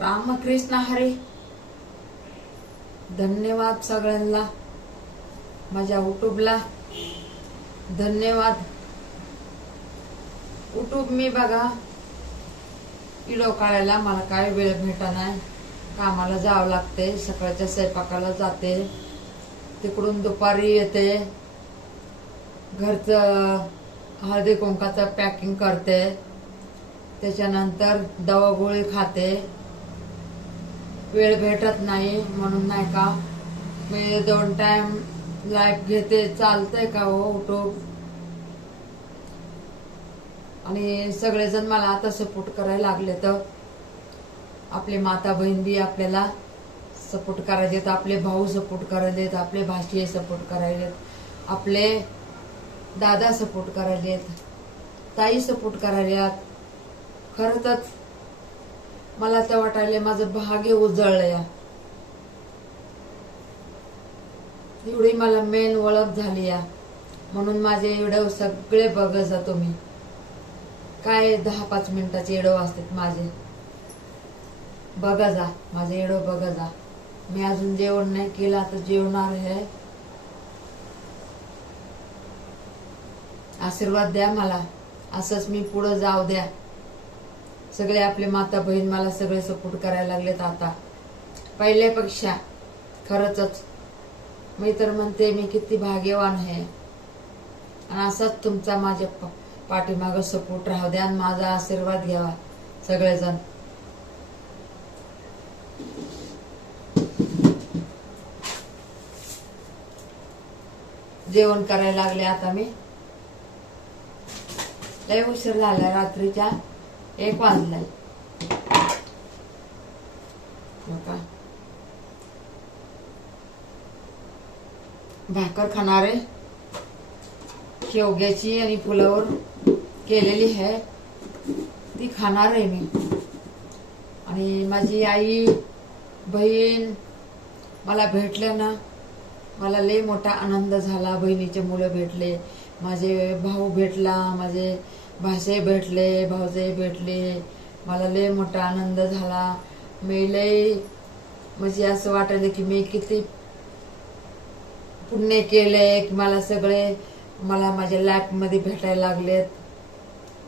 रामकृष्ण हरी. धन्यवाद सगळ्यांना, माझ्या युट्यूबला धन्यवाद. युट्यूब मी बघा व्हिडिओ काढायला मला काय वेळ भेटा नाही. कामाला जावं लागते, सकाळच्या स्वयंपाकाला जाते, तिकडून दुपारी येते, घरचं हळदी कुंकाचं पॅकिंग करते, त्याच्यानंतर दवा गोळी खाते. वेळ भेटत नाही म्हणून नाही का मी 2 टाइम लाईव्ह घेते. चालतंय का हो युट्यूब? आणि सगळेजण मला आता सपोर्ट करायला लागले. तर आपले माता बहीण बी आपल्याला सपोर्ट करायलेत, आपले भाऊ सपोर्ट करायलेत, आपले भाषे सपोर्ट करायलेत, आपले दादा सपोर्ट करायलेत, ताई सपोर्ट करायल्यात. खरंच मला तर वाटायले माझं भाग्य उजळलं या. एवढी मला मेन ओळख झाली या. म्हणून माझे व्हिडिओ सगळे बघत जा तुम्ही. काय 10-5 मिनिटाचे व्हिडिओ असतात माझे, बघा जा माझे व्हिडिओ बघा जा. मी अजून जेवण नाही केलं, आता जेवणार आहे. आशीर्वाद द्या मला, असंच मी पुढे जाऊ द्या. सगळे आपले माता बहीण मला सगळे सपोर्ट करायला लागलेत आता पहिल्यापेक्षा. खरंच मी तर म्हणते मी किती भाग्यवान आहे. आणि असाच तुमचा माझ्या पाठीमागं सपोर्ट राहू द्या आणि माझा आशीर्वाद घ्यावा सगळेजण. जेवण करायला लागले आता मी. लय उशीर झाला, रात्रीच्या 1 वाजलाय. भाकर खाणारे शेवग्याची आणि फुलावर केलेली आहे ती खाणार आहे मी. आणि माझी आई बहीण मला भेटले ना, मला लय मोठा आनंद झाला. बहिणीचे मुलं भेटले, माझे भाऊ भेटला, माझे भाषे भेटले, भाऊजे भेटले. मला लय मोठा आनंद झाला. मी लय म्हणजे असं वाटलं की मी किती पुण्य केलंय की मला सगळे मला माझ्या लाईफ मध्ये भेटायला लागलेत.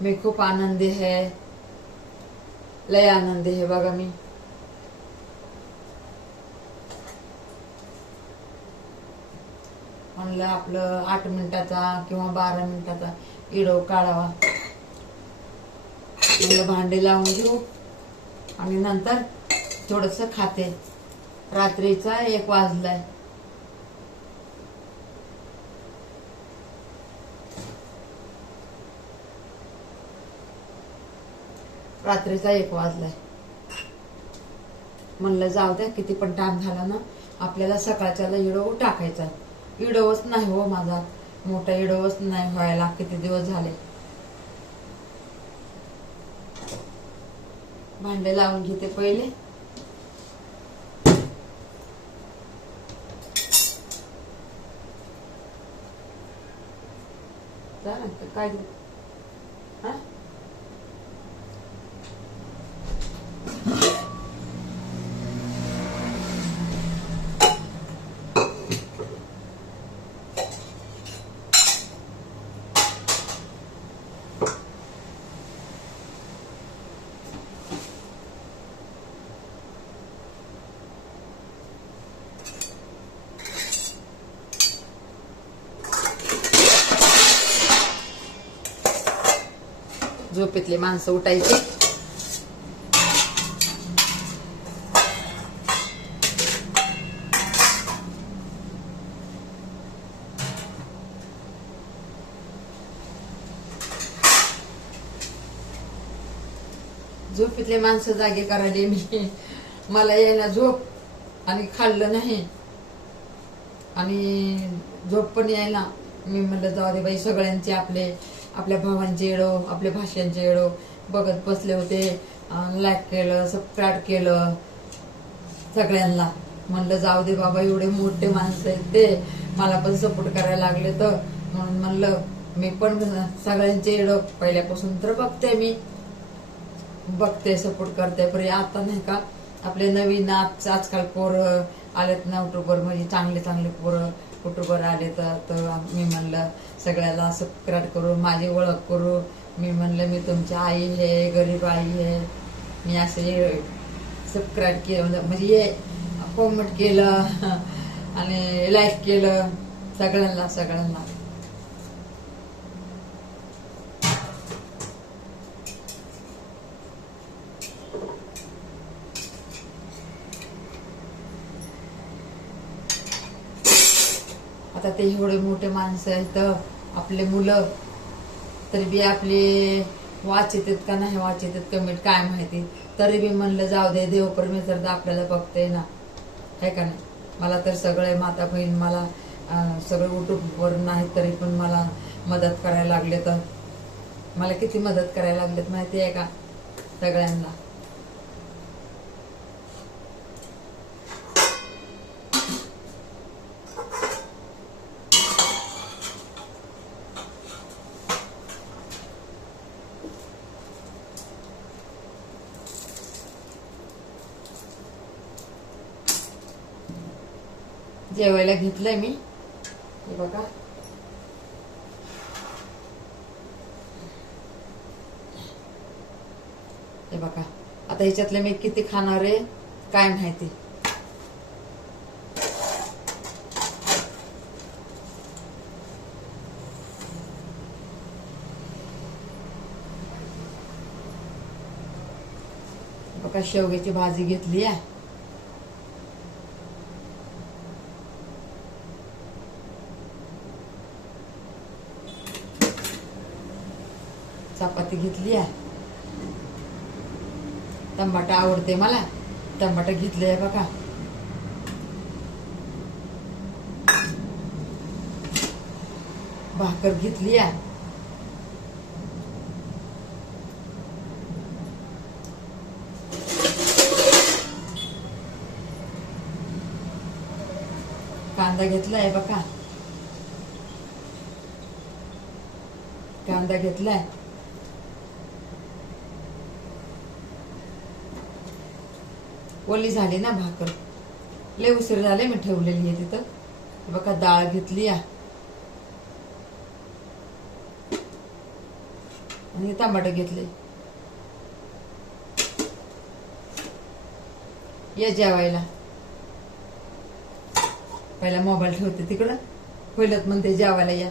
मी खूप आनंदी आहे, लय आनंदी आहे बघा. मी म्हणलं आपलं 8 मिनिटाचा किंवा 12 मिनिटाचा व्हिडिओ काढावा. म्हणलं भांडे लावून घेऊ आणि नंतर थोडस खाते. रात्रीचा 1 वाजलाय. रात्रीचा 1 वाजलाय. म्हणलं जाऊ द्या, किती पण टाइम झाला ना, आपल्याला सकाळच्याला व्हिडिओ टाकायचा. व्हिडिओच नाही हो माझा, मोठा व्हिडिओच नाही व्हायला किती दिवस झाले. भांडे लावून घेते पहिले. काय झोपेतले माणसं उठायची. झोपेतले माणसं जागे करायले मी. मला यायला झोप आणि खाल्लं नाही आणि झोप पण यायला. मी म्हणलं जाऊ दे बाई, सगळ्यांचे आपल्या भावांचे येडो, आपल्या भाषांचे येडो बघत बसले होते. लाईक केलं, सबस्क्राईब केलं सगळ्यांना. म्हणलं जाऊ दे बाबा, एवढे मोठे माणसं आहेत ते मला पण सपोर्ट करायला लागले. तर म्हणून म्हणलं मी पण सगळ्यांचे व्हिडिओ पहिल्यापासून तर बघते मी. बघते सपोर्ट करते. पण आता नाही का आपले नवीन आजकाल पोरं आलेत ना युट्यूबर, म्हणजे चांगले चांगले पोरं युट्यूबर आले. तर मी म्हणलं सगळ्याला सबस्क्राईब करू, माझी ओळख करू. मी म्हणलं मी तुमची आई आहे, गरीब आई आहे. मी असे सबस्क्राईब केलं, म्हणजे कॉमेंट केलं आणि लाईक केलं सगळ्यांना सगळ्यांना. आता ते एवढे मोठे माणसं आहेत, आपले मुलं, तरी बी आपले वाचित का नाही वाचित कमेंट काय माहिती. तरी बी म्हणलं जाऊ दे, देव परमेश्वर तर आपल्याला बघते ना, आहे का नाही. मला तर सगळे माता बहीण मला सगळं युट्यूबवर नाही तरी पण मला मदत करायला लागले. तर मला किती मदत करायला लागलेत माहिती आहे का सगळ्यांना. जेवायला घेतलंय मी, हे बघा. हे बघा, आता ह्याच्यातले मी किती खाणार आहे काय माहिती. बघा शेवग्याची भाजी घेतली आहे, चपाती घेतली आहे, टमाटा आवडते मला, टमाटा घेतले आहे बघा. भाकर घेतली आहे, कांदा घेतलाय बघा, कांदा घेतलाय, ओली झाली ना भाकर, लय उशीर झाले मी ठेवलेली आहे तिथं. बघा डाळ घेतली आहे आणि टमाटर घेतले. या जेवायला. पहिला मोबाईल ठेवते तिकडं, होईलच म्हणते जेवायला या.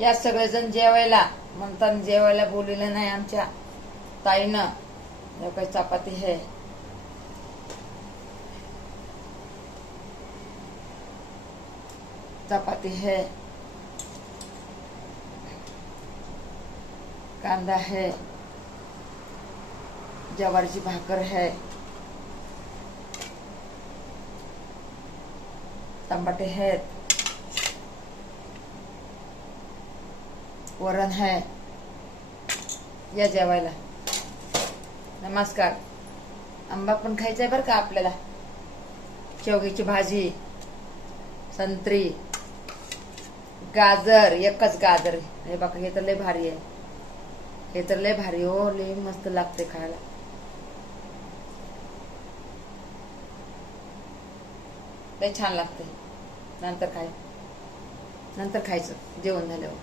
या सगळेजण जेवायला म्हणतात, जेवायला बोललेलं नाही आमच्या ताईनं. हे काही चपाती है, चपाती है, कांदा है, ज्वारीची भाकर है, टमाटे आहेत, वरण है. या जेवायला. नमस्कार. आंबा पण खायचा आहे बरं का आपल्याला. शेवग्याची भाजी, संत्री, गाजर, एकच गाजर. हे बघा, हे तर लय भारी आहे. हे तर लय भारी हो, लय मस्त लागते खायला. लय छान लागते. नंतर खायचं जेवण झाल्यावर.